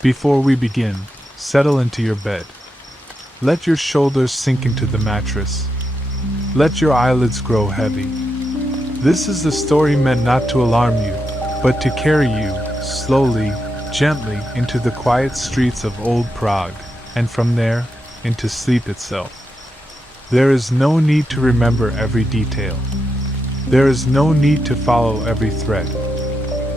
Before we begin, settle into your bed. Let your shoulders sink into the mattress. Let your eyelids grow heavy. This is the story meant not to alarm you, but to carry you, slowly, gently, into the quiet streets of old Prague, and from there, into sleep itself. There is no need to remember every detail. There is no need to follow every thread.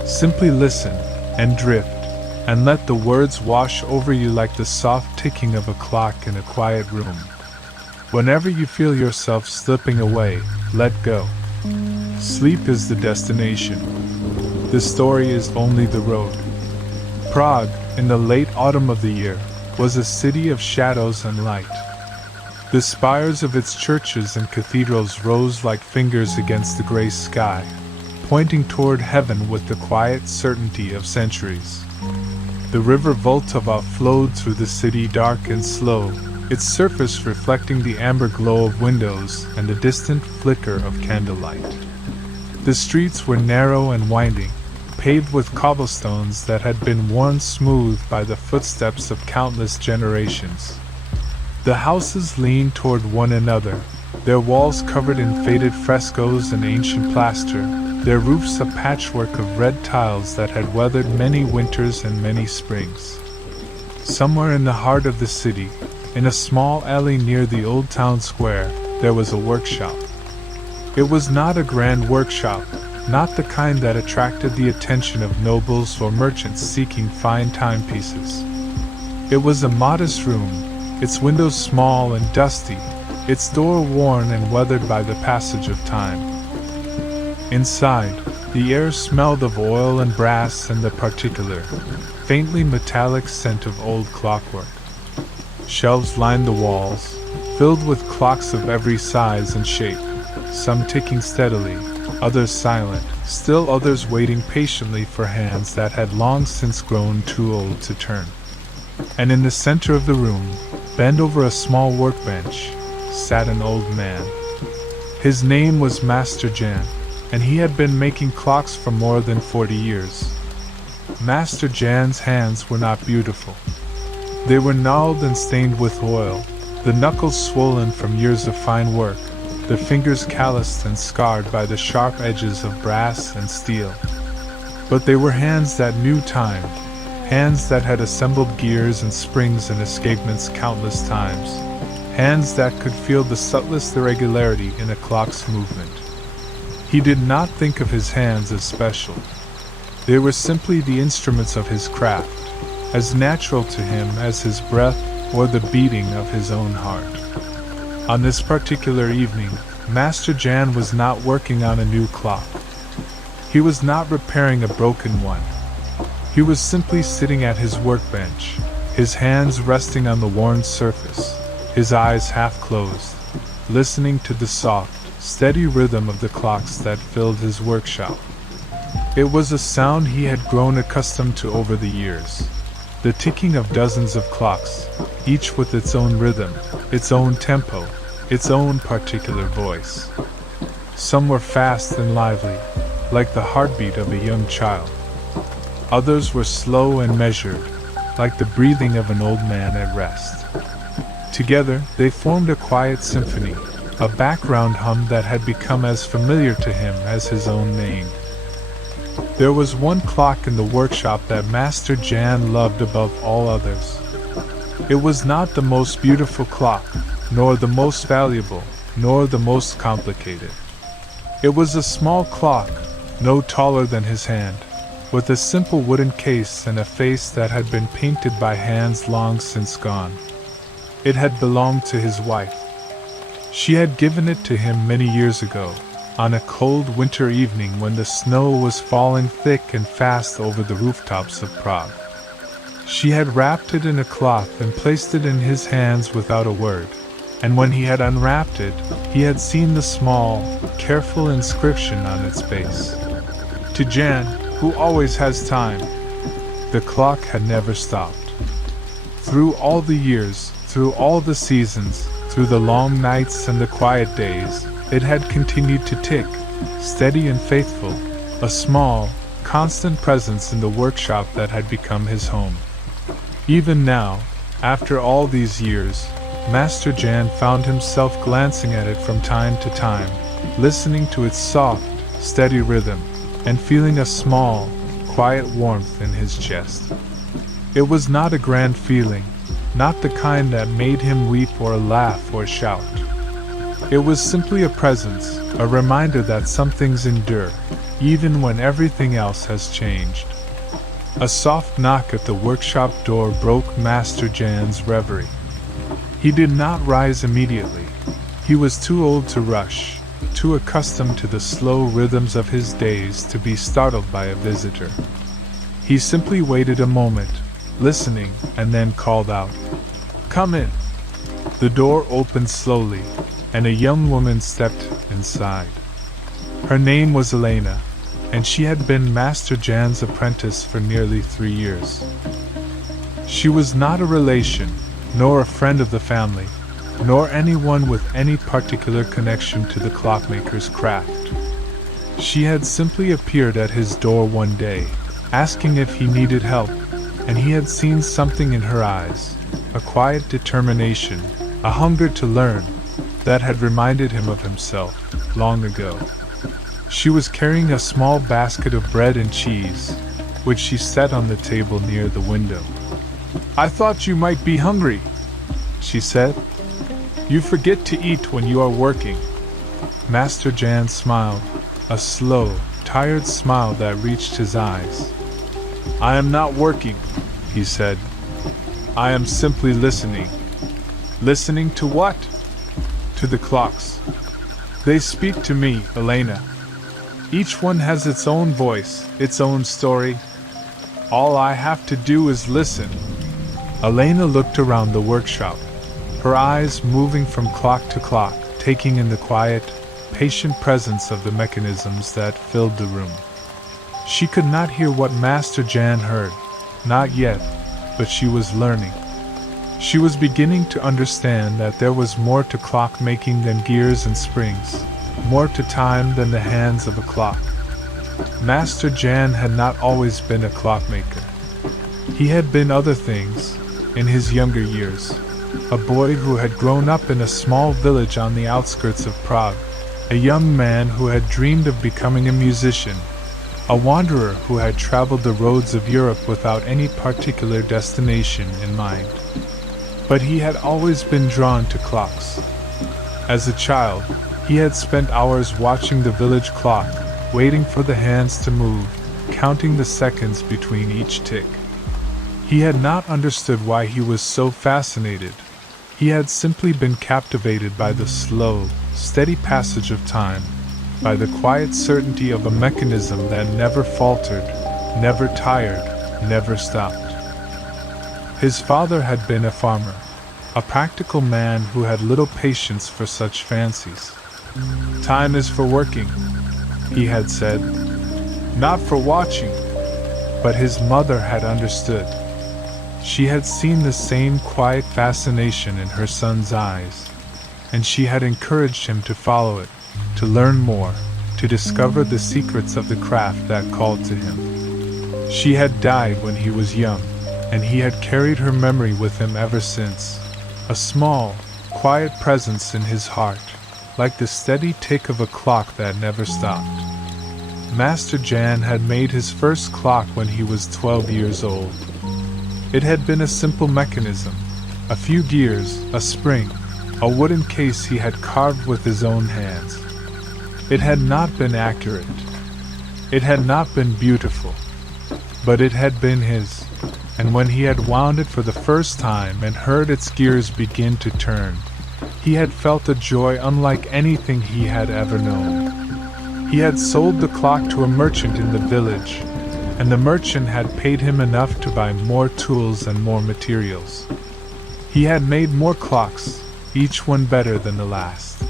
Simply listen, and drift, and let the words wash over you like the soft ticking of a clock in a quiet room. Whenever you feel yourself slipping away, let go. Sleep is the destination. The story is only the road. Prague, in the late autumn of the year, was a city of shadows and light. The spires of its churches and cathedrals rose like fingers against the gray sky, pointing toward heaven with the quiet certainty of centuries. The river Vltava flowed through the city dark and slow, its surface reflecting the amber glow of windows and the distant flicker of candlelight. The streets were narrow and winding, paved with cobblestones that had been worn smooth by the footsteps of countless generations. The houses leaned toward one another, their walls covered in faded frescoes and ancient plaster, their roofs a patchwork of red tiles that had weathered many winters and many springs. Somewhere in the heart of the city, in a small alley near the old town square, there was a workshop. It was not a grand workshop, not the kind that attracted the attention of nobles or merchants seeking fine timepieces. It was a modest room, its windows small and dusty, its door worn and weathered by the passage of time. Inside, the air smelled of oil and brass and the particular, faintly metallic scent of old clockwork. Shelves lined the walls, filled with clocks of every size and shape, some ticking steadily, others silent, still others waiting patiently for hands that had long since grown too old to turn. And in the center of the room, bent over a small workbench, sat an old man. His name was Master Jan, and he had been making clocks for more than 40 years. Master Jan's hands were not beautiful. They were gnarled and stained with oil, the knuckles swollen from years of fine work, the fingers calloused and scarred by the sharp edges of brass and steel. But they were hands that knew time, hands that had assembled gears and springs and escapements countless times, hands that could feel the subtlest irregularity in a clock's movement. He did not think of his hands as special. They were simply the instruments of his craft, as natural to him as his breath or the beating of his own heart. On this particular evening, Master Jan was not working on a new clock. He was not repairing a broken one. He was simply sitting at his workbench, his hands resting on the worn surface, his eyes half closed, listening to the soft, steady rhythm of the clocks that filled his workshop. It was a sound he had grown accustomed to over the years, the ticking of dozens of clocks, each with its own rhythm, its own tempo, its own particular voice. Some were fast and lively, like the heartbeat of a young child. Others were slow and measured, like the breathing of an old man at rest. Together, they formed a quiet symphony, a background hum that had become as familiar to him as his own name. There was one clock in the workshop that Master Jan loved above all others. It was not the most beautiful clock, nor the most valuable, nor the most complicated. It was a small clock, no taller than his hand, with a simple wooden case and a face that had been painted by hands long since gone. It had belonged to his wife. She had given it to him many years ago, on a cold winter evening when the snow was falling thick and fast over the rooftops of Prague. She had wrapped it in a cloth and placed it in his hands without a word, and when he had unwrapped it, he had seen the small, careful inscription on its base. To Jan, who always has time, the clock had never stopped. Through all the years, through all the seasons, through the long nights and the quiet days, it had continued to tick, steady and faithful, a small, constant presence in the workshop that had become his home. Even now, after all these years, Master Jan found himself glancing at it from time to time, listening to its soft, steady rhythm, and feeling a small, quiet warmth in his chest. It was not a grand feeling, not the kind that made him weep or laugh or shout. It was simply a presence, a reminder that some things endure, even when everything else has changed. A soft knock at the workshop door broke Master Jan's reverie. He did not rise immediately. He was too old to rush, too accustomed to the slow rhythms of his days to be startled by a visitor. He simply waited a moment, listening, and then called out, "Come in." The door opened slowly, and a young woman stepped inside. Her name was Elena, and she had been Master Jan's apprentice for nearly 3 years. She was not a relation, nor a friend of the family, nor anyone with any particular connection to the clockmaker's craft. She had simply appeared at his door one day, asking if he needed help, and he had seen something in her eyes, a quiet determination, a hunger to learn, that had reminded him of himself, long ago. She was carrying a small basket of bread and cheese, which she set on the table near the window. "I thought you might be hungry," she said. "You forget to eat when you are working." Master Jan smiled, a slow, tired smile that reached his eyes. "I am not working," he said. "I am simply listening." "Listening to what?" "To the clocks. They speak to me, Elena. Each one has its own voice, its own story. All I have to do is listen." Elena looked around the workshop, her eyes moving from clock to clock, taking in the quiet, patient presence of the mechanisms that filled the room. She could not hear what Master Jan heard, not yet, but she was learning. She was beginning to understand that there was more to clockmaking than gears and springs, more to time than the hands of a clock. Master Jan had not always been a clockmaker. He had been other things, in his younger years. A boy who had grown up in a small village on the outskirts of Prague, a young man who had dreamed of becoming a musician, a wanderer who had traveled the roads of Europe without any particular destination in mind. But he had always been drawn to clocks. As a child, he had spent hours watching the village clock, waiting for the hands to move, counting the seconds between each tick. He had not understood why he was so fascinated. He had simply been captivated by the slow, steady passage of time, by the quiet certainty of a mechanism that never faltered, never tired, never stopped. His father had been a farmer, a practical man who had little patience for such fancies. "Time is for working," he had said, "not for watching." But his mother had understood. She had seen the same quiet fascination in her son's eyes, and she had encouraged him to follow it, to learn more, to discover the secrets of the craft that called to him. She had died when he was young, and he had carried her memory with him ever since, a small, quiet presence in his heart, like the steady tick of a clock that never stopped. Master Jan had made his first clock when he was 12 years old. It had been a simple mechanism, a few gears, a spring, a wooden case he had carved with his own hands. It had not been accurate. It had not been beautiful. But it had been his, and when he had wound it for the first time and heard its gears begin to turn, he had felt a joy unlike anything he had ever known. He had sold the clock to a merchant in the village, and the merchant had paid him enough to buy more tools and more materials. He had made more clocks, each one better than the last.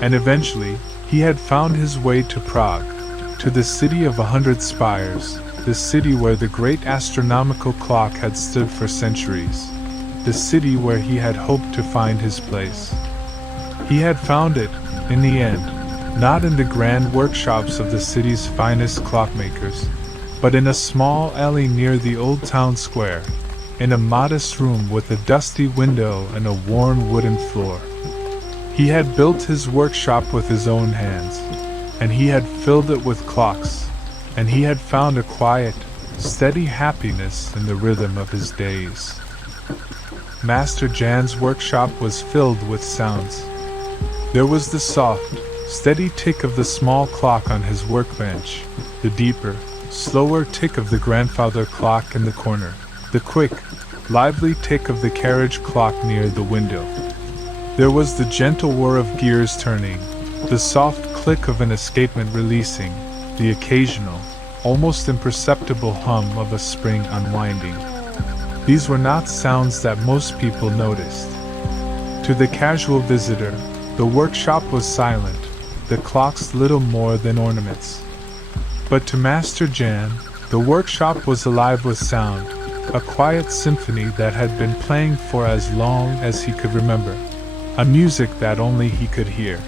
And eventually, he had found his way to Prague, to the city of 100 spires, the city where the great astronomical clock had stood for centuries, the city where he had hoped to find his place. He had found it, in the end, not in the grand workshops of the city's finest clockmakers, but in a small alley near the old town square, in a modest room with a dusty window and a worn wooden floor. He had built his workshop with his own hands, and he had filled it with clocks, and he had found a quiet, steady happiness in the rhythm of his days. Master Jan's workshop was filled with sounds. There was the soft, steady tick of the small clock on his workbench, the deeper, slower tick of the grandfather clock in the corner, the quick, lively tick of the carriage clock near the window. There was the gentle whir of gears turning, the soft click of an escapement releasing, the occasional, almost imperceptible hum of a spring unwinding. These were not sounds that most people noticed. To the casual visitor, the workshop was silent, the clocks little more than ornaments. But to Master Jan, the workshop was alive with sound, a quiet symphony that had been playing for as long as he could remember, a music that only he could hear.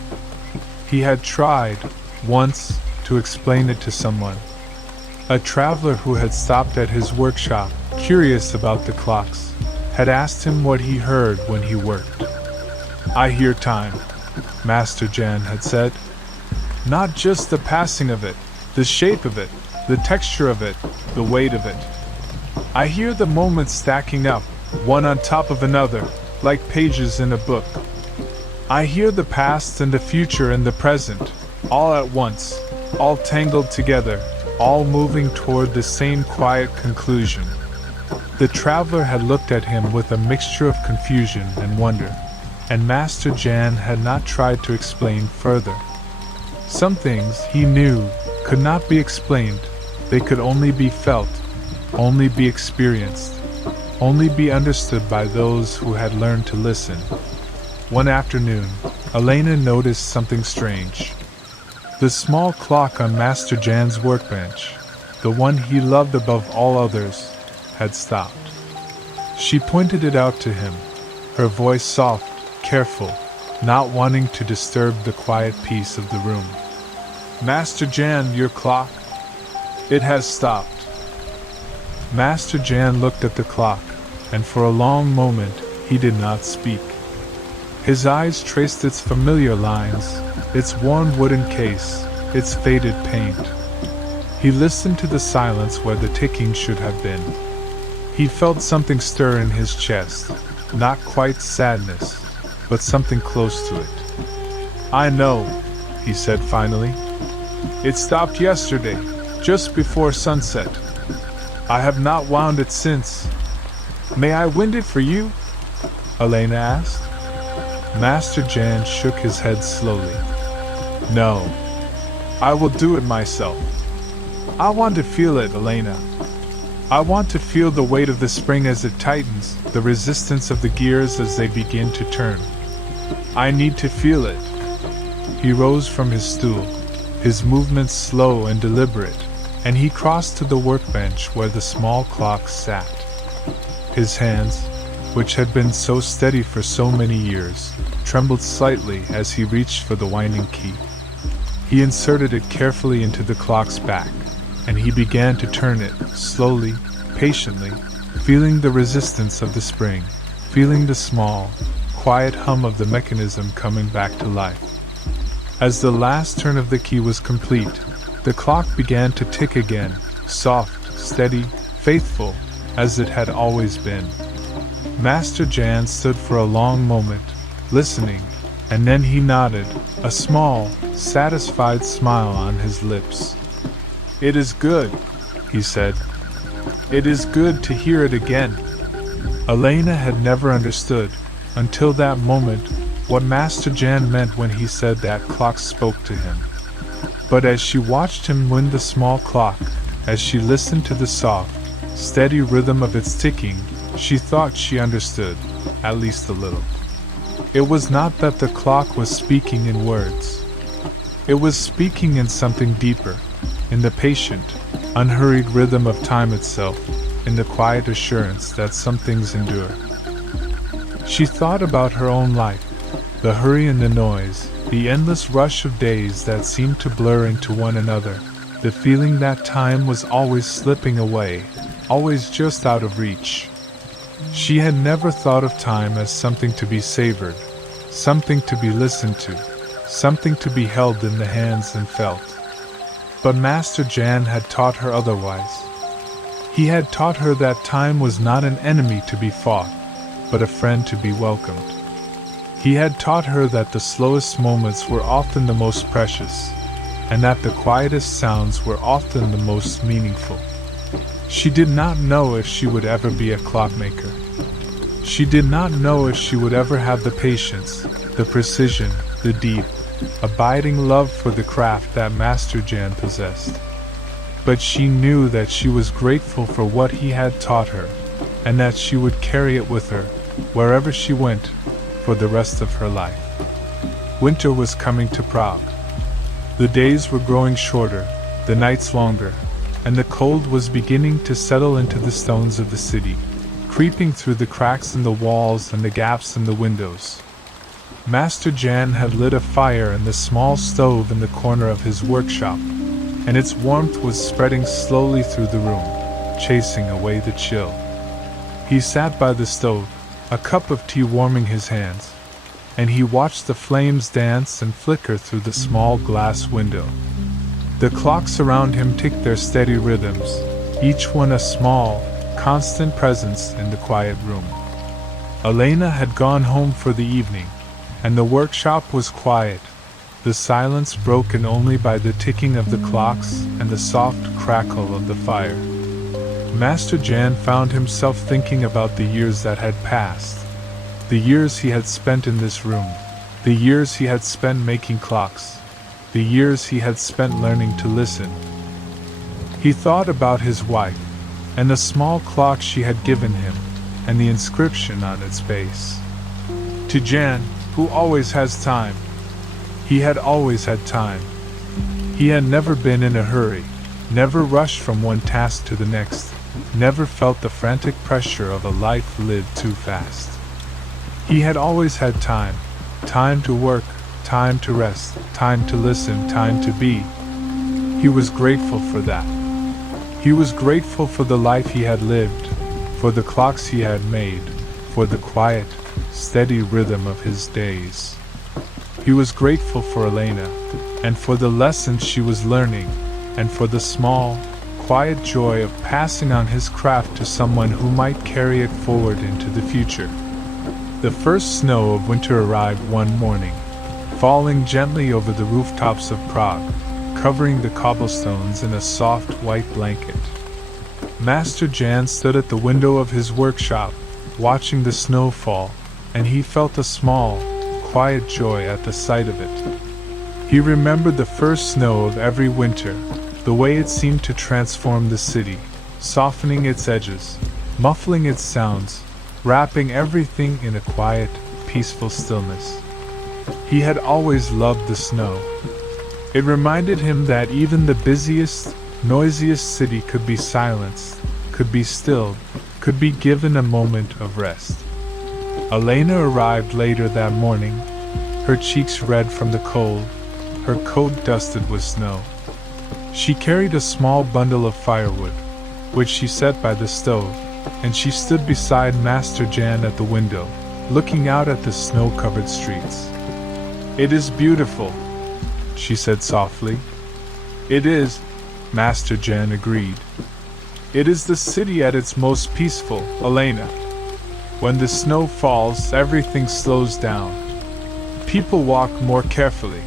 He had tried, once, to explain it to someone. A traveler who had stopped at his workshop, curious about the clocks, had asked him what he heard when he worked. "I hear time," Master Jan had said. "Not just the passing of it, the shape of it, the texture of it, the weight of it. I hear the moments stacking up, one on top of another, like pages in a book. I hear the past and the future and the present, all at once, all tangled together, all moving toward the same quiet conclusion." The traveler had looked at him with a mixture of confusion and wonder, and Master Jan had not tried to explain further. Some things, he knew, could not be explained, they could only be felt, only be experienced, only be understood by those who had learned to listen. One afternoon, Elena noticed something strange. The small clock on Master Jan's workbench, the one he loved above all others, had stopped. She pointed it out to him, her voice soft, careful, not wanting to disturb the quiet peace of the room. "Master Jan, your clock? It has stopped." Master Jan looked at the clock, and for a long moment he did not speak. His eyes traced its familiar lines, its worn wooden case, its faded paint. He listened to the silence where the ticking should have been. He felt something stir in his chest, not quite sadness, but something close to it. "I know," he said finally. "It stopped yesterday, just before sunset. I have not wound it since. May I wind it for you?" Elena asked. Master Jan shook his head slowly. "No, I will do it myself. I want to feel it, Elena. I want to feel the weight of the spring as it tightens, the resistance of the gears as they begin to turn. I need to feel it." He rose from his stool, his movements slow and deliberate, and he crossed to the workbench where the small clock sat. His hands, which had been so steady for so many years, trembled slightly as he reached for the winding key. He inserted it carefully into the clock's back, and he began to turn it, slowly, patiently, feeling the resistance of the spring, feeling the small, quiet hum of the mechanism coming back to life. As the last turn of the key was complete, the clock began to tick again, soft, steady, faithful, as it had always been. Master Jan stood for a long moment, listening, and then he nodded, a small, satisfied smile on his lips. "It is good," he said. "It is good to hear it again." Elena had never understood, until that moment, what Master Jan meant when he said that clocks spoke to him. But as she watched him wind the small clock, as she listened to the soft, steady rhythm of its ticking, she thought she understood, at least a little. It was not that the clock was speaking in words. It was speaking in something deeper, in the patient, unhurried rhythm of time itself, in the quiet assurance that some things endure. She thought about her own life, the hurry and the noise, the endless rush of days that seemed to blur into one another, the feeling that time was always slipping away, always just out of reach. She had never thought of time as something to be savored, something to be listened to, something to be held in the hands and felt. But Master Jan had taught her otherwise. He had taught her that time was not an enemy to be fought, but a friend to be welcomed. He had taught her that the slowest moments were often the most precious, and that the quietest sounds were often the most meaningful. She did not know if she would ever be a clockmaker. She did not know if she would ever have the patience, the precision, the deep, abiding love for the craft that Master Jan possessed. But she knew that she was grateful for what he had taught her, and that she would carry it with her, wherever she went, for the rest of her life. Winter was coming to Prague. The days were growing shorter, the nights longer, and the cold was beginning to settle into the stones of the city, creeping through the cracks in the walls and the gaps in the windows. Master Jan had lit a fire in the small stove in the corner of his workshop, and its warmth was spreading slowly through the room, chasing away the chill. He sat by the stove, a cup of tea warming his hands, and he watched the flames dance and flicker through the small glass window. The clocks around him ticked their steady rhythms, each one a small, constant presence in the quiet room. Elena had gone home for the evening, and the workshop was quiet, the silence broken only by the ticking of the clocks and the soft crackle of the fire. Master Jan found himself thinking about the years that had passed, the years he had spent in this room, the years he had spent making clocks, the years he had spent learning to listen. He thought about his wife, and the small clock she had given him, and the inscription on its base. To Jan, who always has time. He had always had time. He had never been in a hurry, never rushed from one task to the next, never felt the frantic pressure of a life lived too fast. He had always had time, time to work, time to rest, time to listen, time to be. He was grateful for that. He was grateful for the life he had lived, for the clocks he had made, for the quiet, steady rhythm of his days. He was grateful for Elena, and for the lessons she was learning, and for the small, quiet joy of passing on his craft to someone who might carry it forward into the future. The first snow of winter arrived one morning, falling gently over the rooftops of Prague, covering the cobblestones in a soft white blanket. Master Jan stood at the window of his workshop, watching the snow fall, and he felt a small, quiet joy at the sight of it. He remembered the first snow of every winter, the way it seemed to transform the city, softening its edges, muffling its sounds, wrapping everything in a quiet, peaceful stillness. He had always loved the snow. It reminded him that even the busiest, noisiest city could be silenced, could be stilled, could be given a moment of rest. Elena arrived later that morning, her cheeks red from the cold, her coat dusted with snow. She carried a small bundle of firewood, which she set by the stove, and she stood beside Master Jan at the window, looking out at the snow-covered streets. "It is beautiful," she said softly. "It is," Master Jan agreed. "It is the city at its most peaceful, Elena. When the snow falls, everything slows down. People walk more carefully.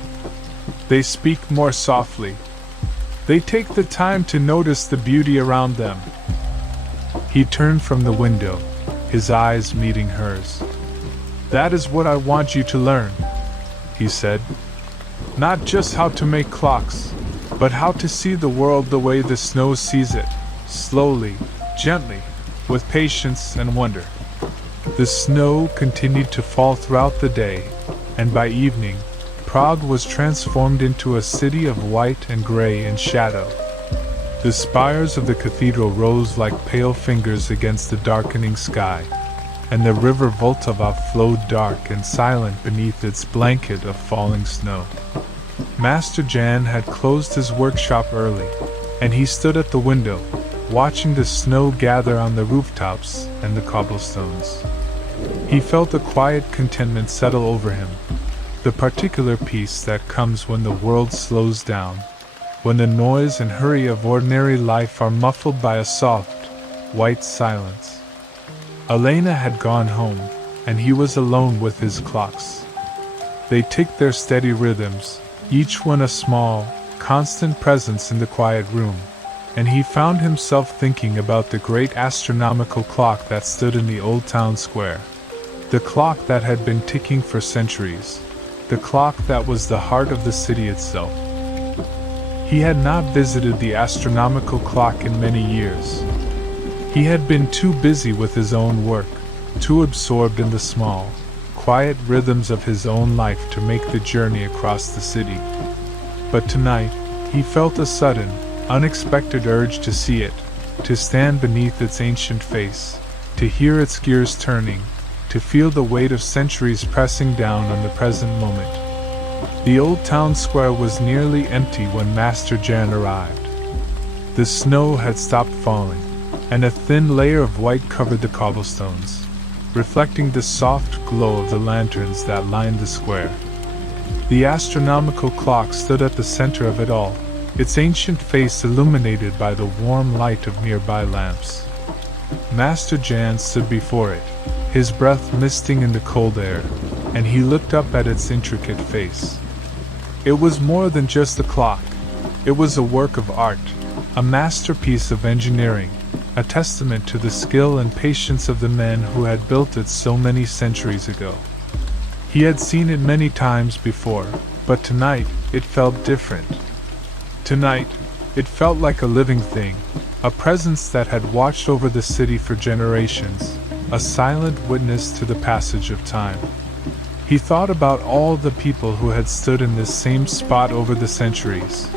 They speak more softly. They take the time to notice the beauty around them." He turned from the window, his eyes meeting hers. "That is what I want you to learn," he said. "Not just how to make clocks, but how to see the world the way the snow sees it, slowly, gently, with patience and wonder." The snow continued to fall throughout the day, and by evening, Prague was transformed into a city of white and gray and shadow. The spires of the cathedral rose like pale fingers against the darkening sky, and the river Vltava flowed dark and silent beneath its blanket of falling snow. Master Jan had closed his workshop early, and he stood at the window, watching the snow gather on the rooftops and the cobblestones. He felt a quiet contentment settle over him, the particular peace that comes when the world slows down, when the noise and hurry of ordinary life are muffled by a soft, white silence. Elena had gone home, and he was alone with his clocks. They ticked their steady rhythms, each one a small, constant presence in the quiet room, and he found himself thinking about the great astronomical clock that stood in the old town square. The clock that had been ticking for centuries, the clock that was the heart of the city itself. He had not visited the astronomical clock in many years. He had been too busy with his own work, too absorbed in the small, quiet rhythms of his own life to make the journey across the city. But tonight, he felt a sudden, unexpected urge to see it, to stand beneath its ancient face, to hear its gears turning, to feel the weight of centuries pressing down on the present moment. The old town square was nearly empty when Master Jan arrived. The snow had stopped falling, and a thin layer of white covered the cobblestones, reflecting the soft glow of the lanterns that lined the square. The astronomical clock stood at the center of it all, its ancient face illuminated by the warm light of nearby lamps. Master Jan stood before it, his breath misting in the cold air, and he looked up at its intricate face. It was more than just a clock. It was a work of art, a masterpiece of engineering, a testament to the skill and patience of the men who had built it so many centuries ago. He had seen it many times before, but tonight it felt different. Tonight, it felt like a living thing, a presence that had watched over the city for generations, a silent witness to the passage of time. He thought about all the people who had stood in this same spot over the centuries,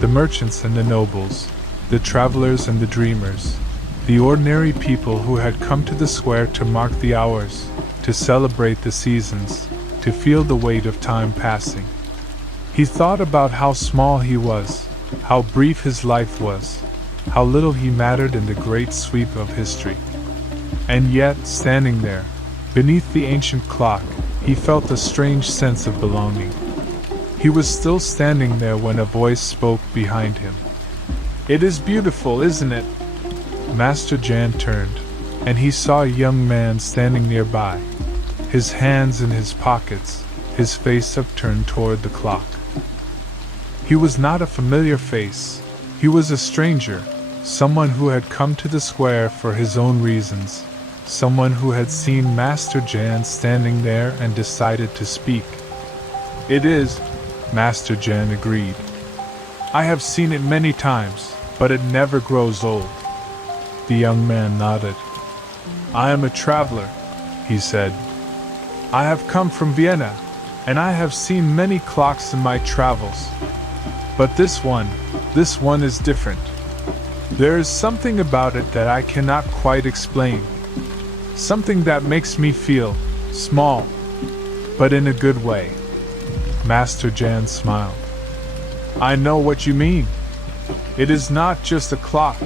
the merchants and the nobles, the travelers and the dreamers, the ordinary people who had come to the square to mark the hours, to celebrate the seasons, to feel the weight of time passing. He thought about how small he was, how brief his life was, how little he mattered in the great sweep of history. And yet, standing there, beneath the ancient clock, he felt a strange sense of belonging. He was still standing there when a voice spoke behind him. "It is beautiful, isn't it?" Master Jan turned, and he saw a young man standing nearby, his hands in his pockets, his face upturned toward the clock. He was not a familiar face. He was a stranger, someone who had come to the square for his own reasons, someone who had seen Master Jan standing there and decided to speak. "It is," Master Jan agreed. "I have seen it many times, but it never grows old." The young man nodded. "I am a traveler," he said. "I have come from Vienna, and I have seen many clocks in my travels. But this one is different. There is something about it that I cannot quite explain. Something that makes me feel small, but in a good way." Master Jan smiled. "I know what you mean. It is not just a clock.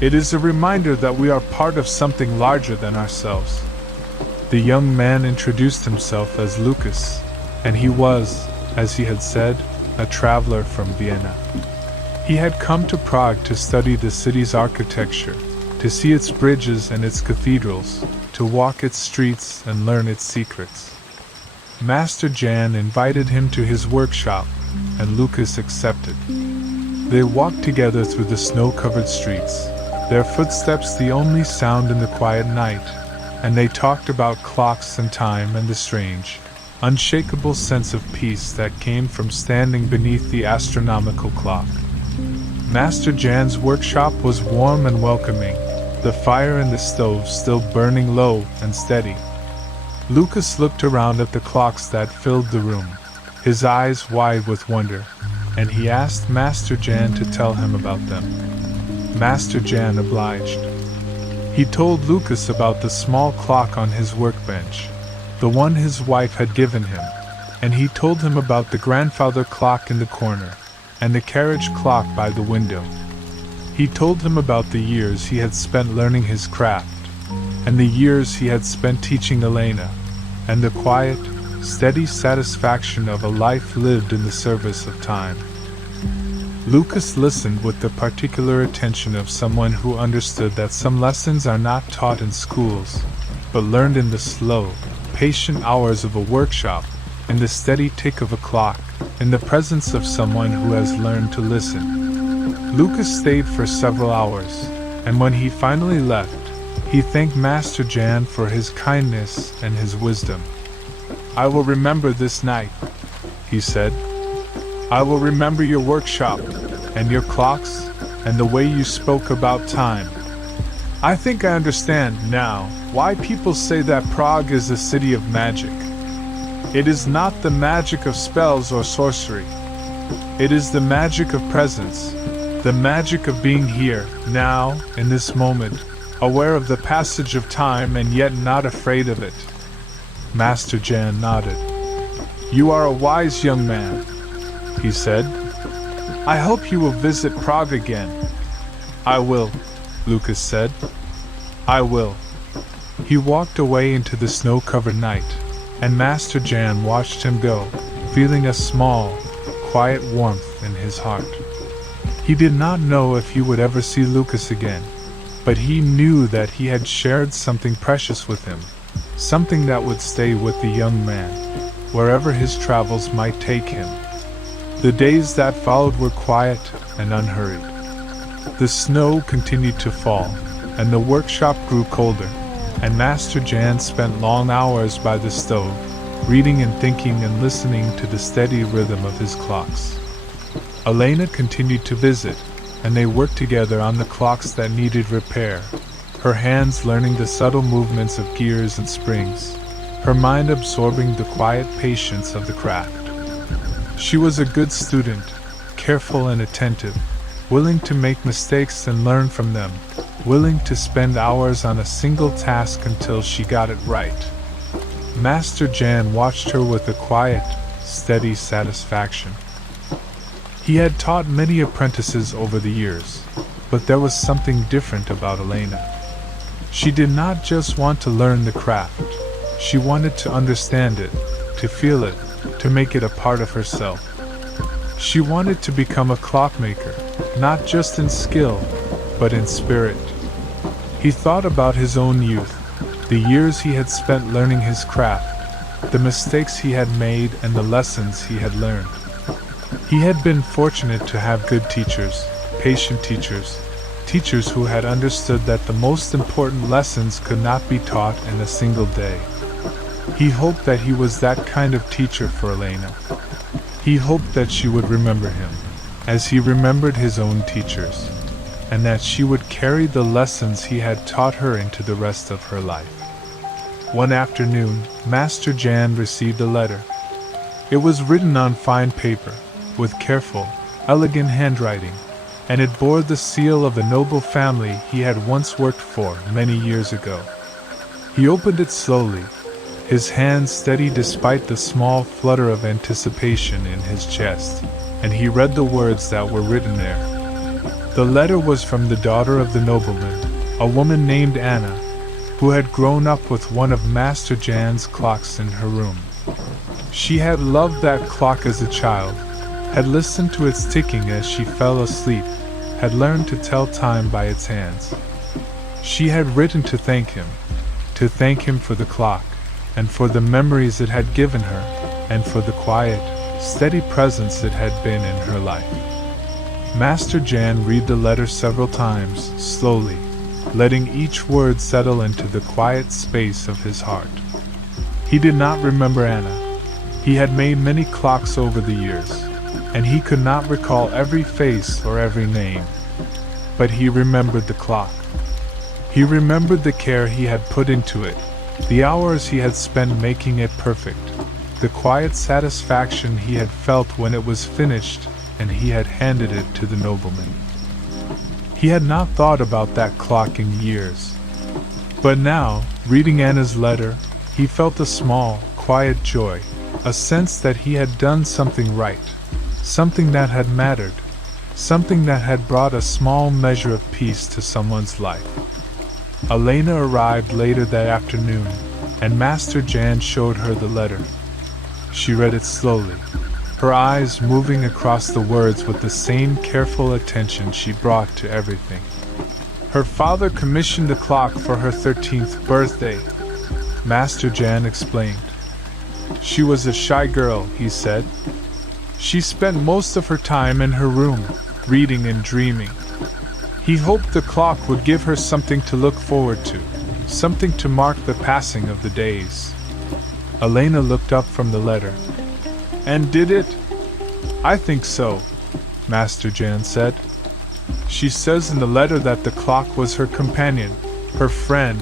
It is a reminder that we are part of something larger than ourselves." The young man introduced himself as Lucas, and he was, as he had said, a traveler from Vienna. He had come to Prague to study the city's architecture, to see its bridges and its cathedrals, to walk its streets and learn its secrets. Master Jan invited him to his workshop, and Lucas accepted. They walked together through the snow-covered streets, their footsteps the only sound in the quiet night, and they talked about clocks and time and the strange, unshakable sense of peace that came from standing beneath the astronomical clock. Master Jan's workshop was warm and welcoming, the fire in the stove still burning low and steady. Lucas looked around at the clocks that filled the room, his eyes wide with wonder, and he asked Master Jan to tell him about them. Master Jan obliged. He told Lucas about the small clock on his workbench, the one his wife had given him, and he told him about the grandfather clock in the corner, and the carriage clock by the window. He told him about the years he had spent learning his craft, and the years he had spent teaching Elena, and the quiet, steady satisfaction of a life lived in the service of time. Lucas listened with the particular attention of someone who understood that some lessons are not taught in schools, but learned in the slow, patient hours of a workshop, in the steady tick of a clock, in the presence of someone who has learned to listen. Lucas stayed for several hours, and when he finally left, he thanked Master Jan for his kindness and his wisdom. "I will remember this night," he said. "I will remember your workshop, and your clocks, and the way you spoke about time. I think I understand, now, why people say that Prague is a city of magic. It is not the magic of spells or sorcery. It is the magic of presence, the magic of being here, now, in this moment, aware of the passage of time and yet not afraid of it." Master Jan nodded. "You are a wise young man," he said. "I hope you will visit Prague again." "I will," Lucas said. "I will." He walked away into the snow-covered night, and Master Jan watched him go, feeling a small, quiet warmth in his heart. He did not know if he would ever see Lucas again, but he knew that he had shared something precious with him, something that would stay with the young man, wherever his travels might take him. The days that followed were quiet and unhurried. The snow continued to fall, and the workshop grew colder, and Master Jan spent long hours by the stove, reading and thinking and listening to the steady rhythm of his clocks. Elena continued to visit, and they worked together on the clocks that needed repair, her hands learning the subtle movements of gears and springs, her mind absorbing the quiet patience of the craft. She was a good student, careful and attentive, willing to make mistakes and learn from them, willing to spend hours on a single task until she got it right. Master Jan watched her with a quiet, steady satisfaction. He had taught many apprentices over the years, but there was something different about Elena. She did not just want to learn the craft, she wanted to understand it, to feel it, to make it a part of herself. She wanted to become a clockmaker, not just in skill, but in spirit. He thought about his own youth, the years he had spent learning his craft, the mistakes he had made and the lessons he had learned. He had been fortunate to have good teachers, patient teachers, teachers who had understood that the most important lessons could not be taught in a single day. He hoped that he was that kind of teacher for Elena. He hoped that she would remember him, as he remembered his own teachers, and that she would carry the lessons he had taught her into the rest of her life. One afternoon, Master Jan received a letter. It was written on fine paper, with careful, elegant handwriting, and it bore the seal of the noble family he had once worked for many years ago. He opened it slowly, his hand steady despite the small flutter of anticipation in his chest, and he read the words that were written there. The letter was from the daughter of the nobleman, a woman named Anna, who had grown up with one of Master Jan's clocks in her room. She had loved that clock as a child, had listened to its ticking as she fell asleep, had learned to tell time by its hands. She had written to thank him for the clock, and for the memories it had given her, and for the quiet, steady presence it had been in her life. Master Jan read the letter several times, slowly, letting each word settle into the quiet space of his heart. He did not remember Anna. He had made many clocks over the years, and he could not recall every face or every name. But he remembered the clock. He remembered the care he had put into it, the hours he had spent making it perfect, the quiet satisfaction he had felt when it was finished and he had handed it to the nobleman. He had not thought about that clock in years. But now, reading Anna's letter, he felt a small, quiet joy, a sense that he had done something right, something that had mattered, something that had brought a small measure of peace to someone's life. Elena arrived later that afternoon, and Master Jan showed her the letter. She read it slowly, her eyes moving across the words with the same careful attention she brought to everything. Her father commissioned the clock for her 13th birthday, Master Jan explained. She was a shy girl, he said. She spent most of her time in her room, reading and dreaming. He hoped the clock would give her something to look forward to, something to mark the passing of the days. Elena looked up from the letter. And did it? I think so, Master Jan said. She says in the letter that the clock was her companion, her friend,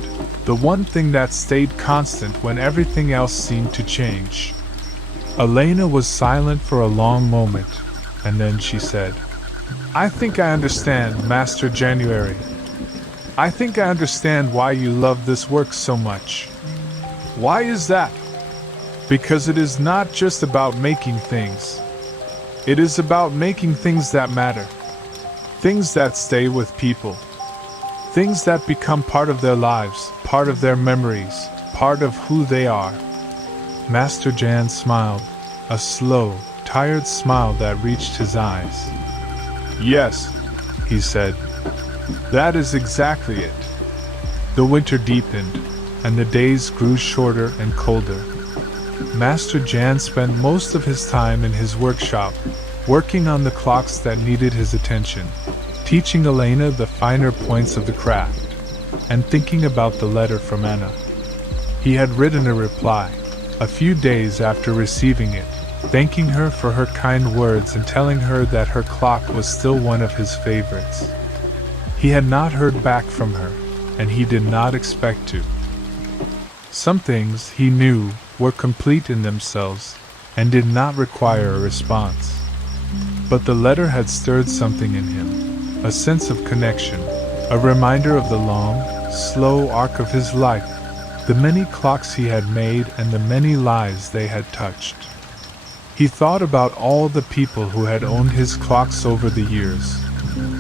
the one thing that stayed constant when everything else seemed to change. Elena was silent for a long moment, and then she said, I think I understand, Master January. I think I understand why you love this work so much. Why is that? Because it is not just about making things. It is about making things that matter. Things that stay with people. Things that become part of their lives, part of their memories, part of who they are. Master Jan smiled, a slow, tired smile that reached his eyes. Yes, he said. That is exactly it. The winter deepened, and the days grew shorter and colder. Master Jan spent most of his time in his workshop, working on the clocks that needed his attention, teaching Elena the finer points of the craft, and thinking about the letter from Anna. He had written a reply, a few days after receiving it, thanking her for her kind words and telling her that her clock was still one of his favorites. He had not heard back from her, and he did not expect to. Some things, he knew, were complete in themselves, and did not require a response. But the letter had stirred something in him, a sense of connection, a reminder of the long, slow arc of his life, the many clocks he had made and the many lives they had touched. He thought about all the people who had owned his clocks over the years,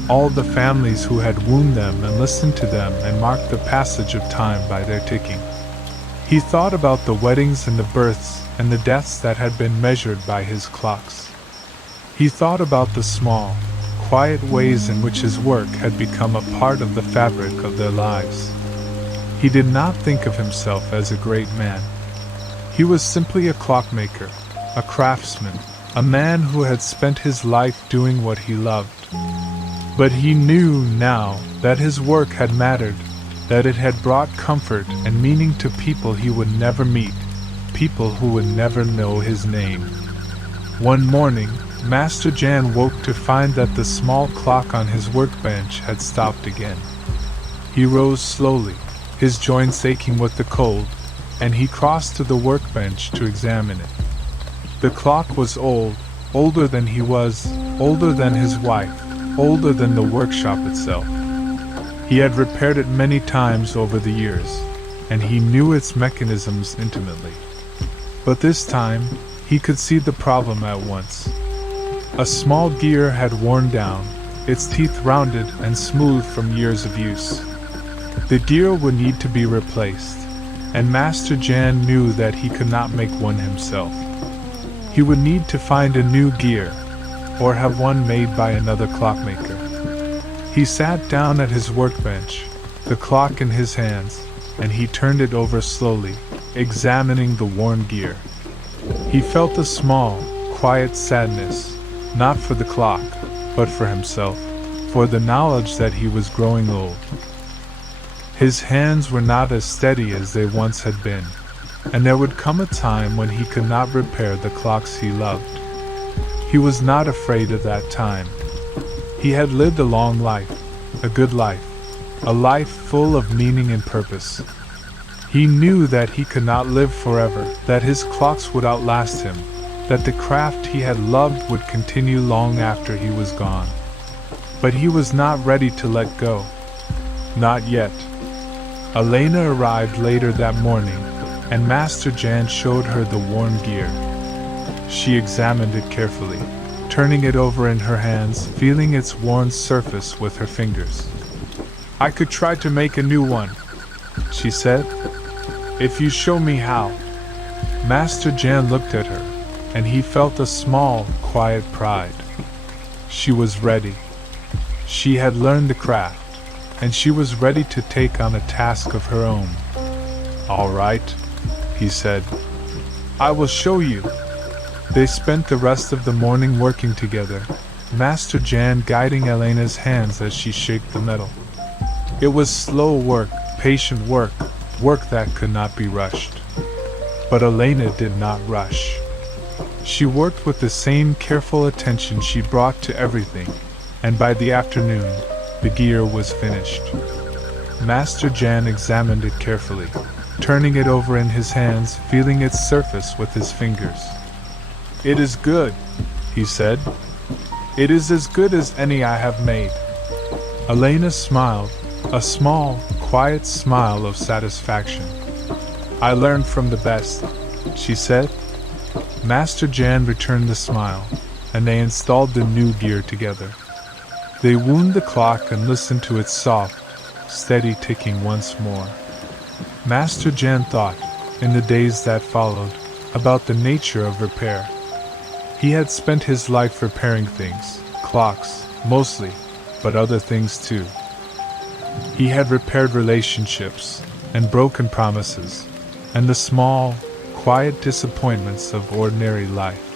all the families who had wound them and listened to them and marked the passage of time by their ticking. He thought about the weddings and the births and the deaths that had been measured by his clocks. He thought about the small, quiet ways in which his work had become a part of the fabric of their lives. He did not think of himself as a great man. He was simply a clockmaker, a craftsman, a man who had spent his life doing what he loved. But he knew now that his work had mattered, that it had brought comfort and meaning to people he would never meet, people who would never know his name. One morning, Master Jan woke to find that the small clock on his workbench had stopped again. He rose slowly, his joints aching with the cold, and he crossed to the workbench to examine it. The clock was old, older than he was, older than his wife, older than the workshop itself. He had repaired it many times over the years, and he knew its mechanisms intimately. But this time, he could see the problem at once. A small gear had worn down, its teeth rounded and smooth from years of use. The gear would need to be replaced, and Master Jan knew that he could not make one himself. He would need to find a new gear, or have one made by another clockmaker. He sat down at his workbench, the clock in his hands, and he turned it over slowly, examining the worn gear. He felt a small, quiet sadness, not for the clock, but for himself, for the knowledge that he was growing old. His hands were not as steady as they once had been, and there would come a time when he could not repair the clocks he loved. He was not afraid of that time. He had lived a long life, a good life, a life full of meaning and purpose. He knew that he could not live forever, that his clocks would outlast him, that the craft he had loved would continue long after he was gone. But he was not ready to let go. Not yet. Elena arrived later that morning, and Master Jan showed her the worn gear. She examined it carefully, turning it over in her hands, feeling its worn surface with her fingers. "I could try to make a new one," she said, "if you show me how." Master Jan looked at her, and he felt a small, quiet pride. She was ready. She had learned the craft, and she was ready to take on a task of her own. "All right," he said. "I will show you." They spent the rest of the morning working together, Master Jan guiding Elena's hands as she shaped the metal. It was slow work, patient work, work that could not be rushed. But Elena did not rush. She worked with the same careful attention she brought to everything, and by the afternoon, the gear was finished. Master Jan examined it carefully, turning it over in his hands, feeling its surface with his fingers. "It is good," he said. "It is as good as any I have made." Elena smiled, a small, quiet smile of satisfaction. "I learned from the best," she said. Master Jan returned the smile, and they installed the new gear together. They wound the clock and listened to its soft, steady ticking once more. Master Jan thought, in the days that followed, about the nature of repair. He had spent his life repairing things, clocks, mostly, but other things too. He had repaired relationships, and broken promises, and the small, quiet disappointments of ordinary life.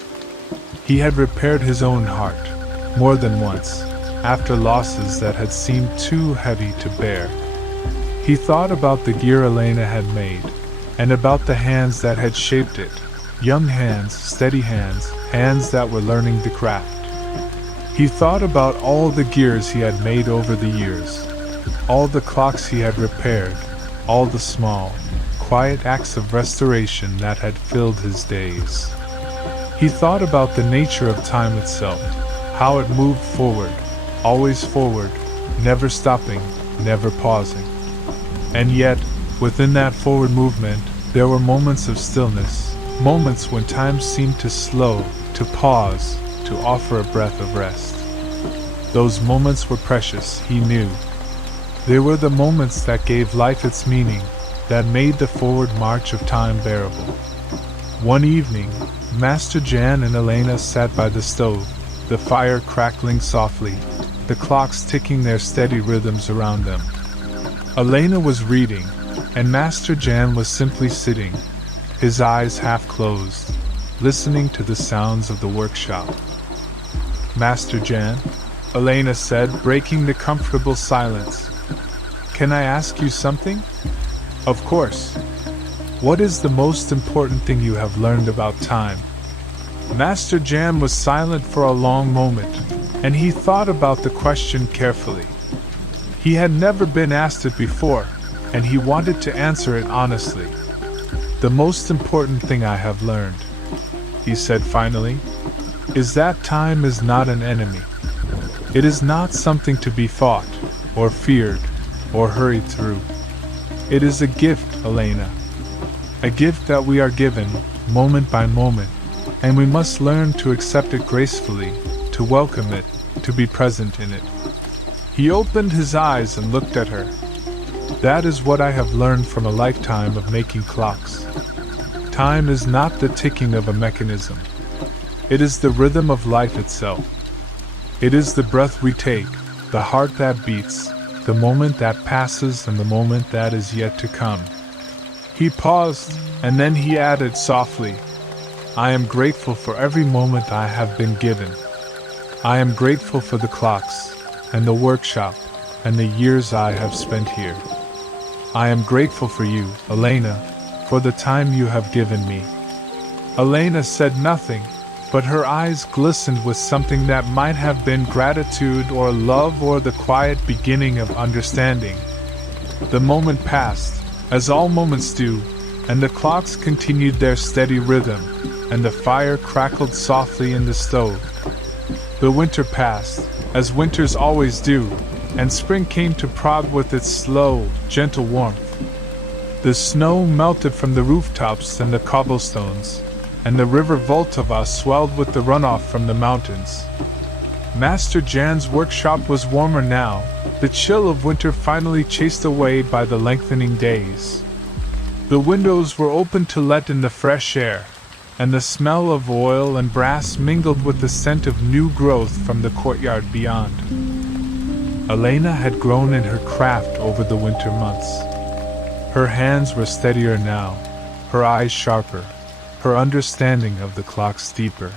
He had repaired his own heart, more than once, after losses that had seemed too heavy to bear. He thought about the gear Elena had made, and about the hands that had shaped it, young hands, steady hands, hands that were learning the craft. He thought about all the gears he had made over the years, all the clocks he had repaired, all the small, quiet acts of restoration that had filled his days. He thought about the nature of time itself, how it moved forward, always forward, never stopping, never pausing. And yet, within that forward movement, there were moments of stillness, moments when time seemed to slow, to pause, to offer a breath of rest. Those moments were precious, he knew. They were the moments that gave life its meaning, that made the forward march of time bearable. One evening, Master Jan and Elena sat by the stove, the fire crackling softly, the clocks ticking their steady rhythms around them. Elena was reading, and Master Jan was simply sitting, his eyes half closed, listening to the sounds of the workshop. "Master Jan," Elena said, breaking the comfortable silence, "can I ask you something?" "Of course. What is the most important thing you have learned about time?" Master Jan was silent for a long moment, and he thought about the question carefully. He had never been asked it before, and he wanted to answer it honestly. "The most important thing I have learned," he said finally, "is that time is not an enemy. It is not something to be fought, or feared, or hurried through. It is a gift, Elena. A gift that we are given, moment by moment, and we must learn to accept it gracefully, to welcome it, to be present in it." He opened his eyes and looked at her. "That is what I have learned from a lifetime of making clocks. Time is not the ticking of a mechanism. It is the rhythm of life itself. It is the breath we take, the heart that beats, the moment that passes and the moment that is yet to come." He paused, and then he added softly, "I am grateful for every moment I have been given. I am grateful for the clocks, and the workshop, and the years I have spent here. I am grateful for you, Elena, for the time you have given me." Elena said nothing, but her eyes glistened with something that might have been gratitude or love or the quiet beginning of understanding. The moment passed, as all moments do, and the clocks continued their steady rhythm, and the fire crackled softly in the stove. The winter passed, as winters always do, and spring came to Prague with its slow, gentle warmth. The snow melted from the rooftops and the cobblestones, and the river Vltava swelled with the runoff from the mountains. Master Jan's workshop was warmer now, the chill of winter finally chased away by the lengthening days. The windows were open to let in the fresh air, and the smell of oil and brass mingled with the scent of new growth from the courtyard beyond. Elena had grown in her craft over the winter months. Her hands were steadier now, her eyes sharper, her understanding of the clocks deeper.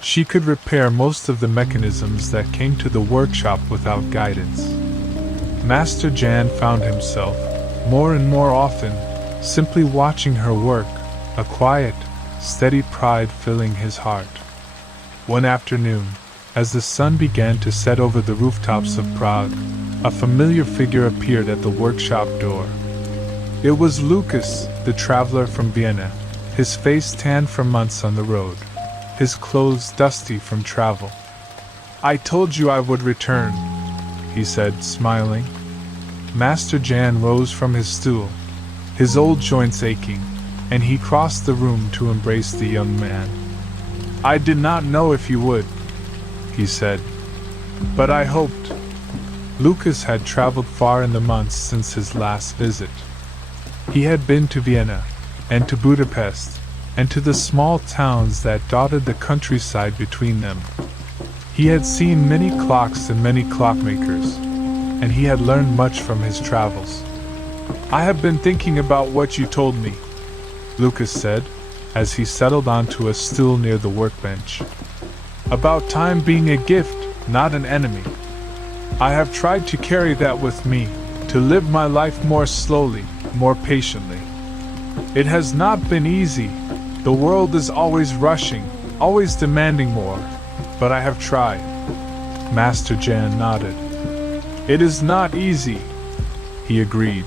She could repair most of the mechanisms that came to the workshop without guidance. Master Jan found himself, more and more often, simply watching her work, a quiet, steady pride filling his heart. One afternoon, as the sun began to set over the rooftops of Prague, a familiar figure appeared at the workshop door. It was Lucas, the traveler from Vienna, his face tanned from months on the road, his clothes dusty from travel. "I told you I would return," he said, smiling. Master Jan rose from his stool, his old joints aching, and he crossed the room to embrace the young man. "I did not know if you would," he said, "but I hoped." Lucas had traveled far in the months since his last visit. He had been to Vienna, and to Budapest, and to the small towns that dotted the countryside between them. He had seen many clocks and many clockmakers, and he had learned much from his travels. "I have been thinking about what you told me," Lucas said, as he settled onto a stool near the workbench. "About time being a gift, not an enemy. I have tried to carry that with me, to live my life more slowly, more patiently. It has not been easy. The world is always rushing, always demanding more, but I have tried." Master Jan nodded. "It is not easy," he agreed.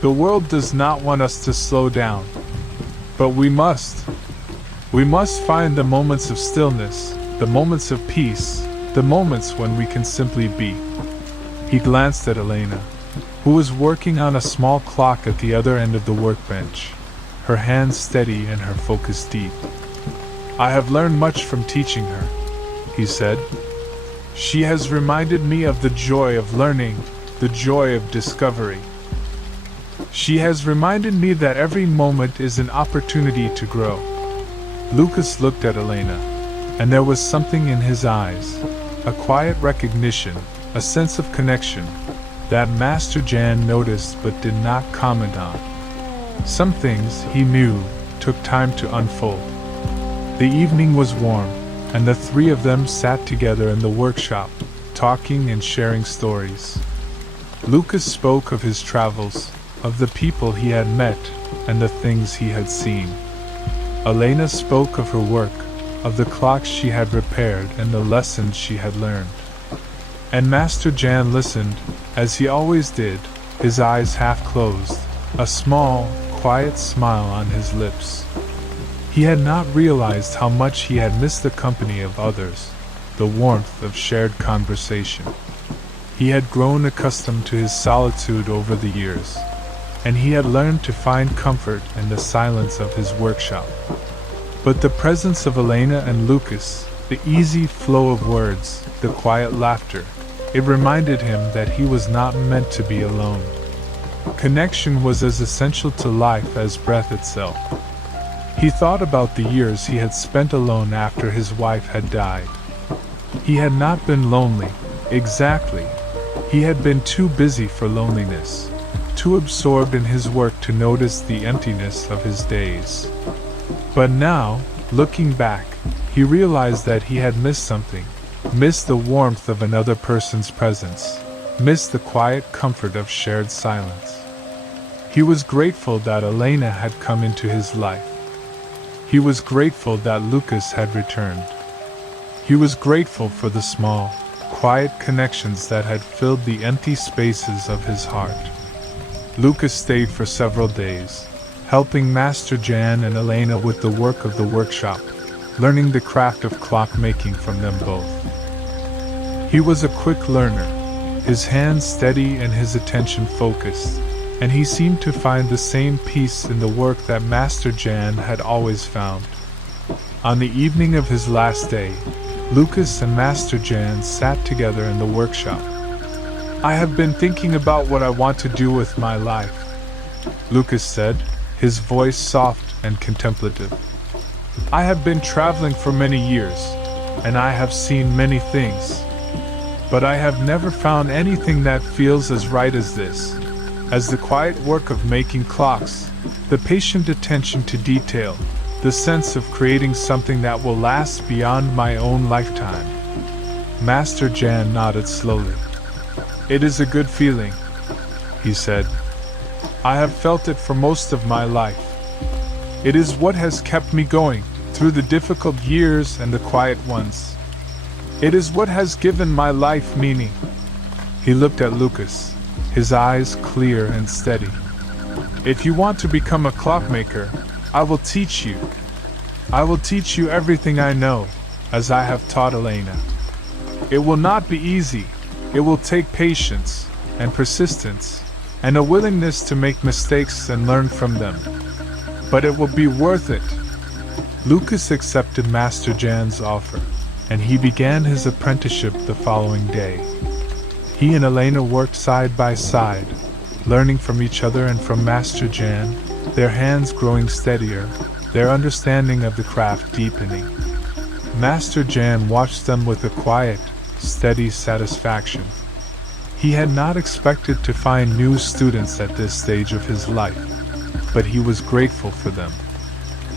"The world does not want us to slow down. But we must. We must find the moments of stillness, the moments of peace, the moments when we can simply be." He glanced at Elena, who was working on a small clock at the other end of the workbench, her hands steady and her focus deep. "I have learned much from teaching her," he said. "She has reminded me of the joy of learning, the joy of discovery. She has reminded me that every moment is an opportunity to grow." Lucas looked at Elena, and there was something in his eyes, a quiet recognition, a sense of connection, that Master Jan noticed but did not comment on. Some things, he knew, took time to unfold. The evening was warm, and the three of them sat together in the workshop, talking and sharing stories. Lucas spoke of his travels, of the people he had met, and the things he had seen. Elena spoke of her work, of the clocks she had repaired and the lessons she had learned. And Master Jan listened, as he always did, his eyes half closed, a small, quiet smile on his lips. He had not realized how much he had missed the company of others, the warmth of shared conversation. He had grown accustomed to his solitude over the years, and he had learned to find comfort in the silence of his workshop. But the presence of Elena and Lucas, the easy flow of words, the quiet laughter, it reminded him that he was not meant to be alone. Connection was as essential to life as breath itself. He thought about the years he had spent alone after his wife had died. He had not been lonely, exactly. He had been too busy for loneliness, too absorbed in his work to notice the emptiness of his days. But now, looking back, he realized that he had missed something, missed the warmth of another person's presence, missed the quiet comfort of shared silence. He was grateful that Elena had come into his life. He was grateful that Lucas had returned. He was grateful for the small, quiet connections that had filled the empty spaces of his heart. Lucas stayed for several days, helping Master Jan and Elena with the work of the workshop, learning the craft of clockmaking from them both. He was a quick learner, his hands steady and his attention focused, and he seemed to find the same peace in the work that Master Jan had always found. On the evening of his last day, Lucas and Master Jan sat together in the workshop. "I have been thinking about what I want to do with my life," Lucas said, his voice soft and contemplative. "I have been traveling for many years, and I have seen many things. But I have never found anything that feels as right as this, as the quiet work of making clocks, the patient attention to detail, the sense of creating something that will last beyond my own lifetime." Master Jan nodded slowly. "It is a good feeling," he said. "I have felt it for most of my life. It is what has kept me going, through the difficult years and the quiet ones. It is what has given my life meaning." He looked at Lucas, his eyes clear and steady. "If you want to become a clockmaker, I will teach you. I will teach you everything I know, as I have taught Elena. It will not be easy. It will take patience, and persistence, and a willingness to make mistakes and learn from them. But it will be worth it." Lucas accepted Master Jan's offer, and he began his apprenticeship the following day. He and Elena worked side by side, learning from each other and from Master Jan, their hands growing steadier, their understanding of the craft deepening. Master Jan watched them with a quiet, steady satisfaction. He had not expected to find new students at this stage of his life, but he was grateful for them.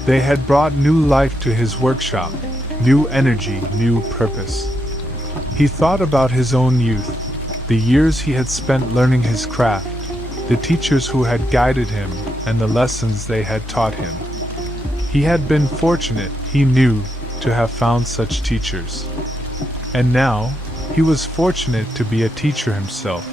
They had brought new life to his workshop, new energy, new purpose. He thought about his own youth, the years he had spent learning his craft, the teachers who had guided him, and the lessons they had taught him. He had been fortunate, he knew, to have found such teachers. And now, he was fortunate to be a teacher himself.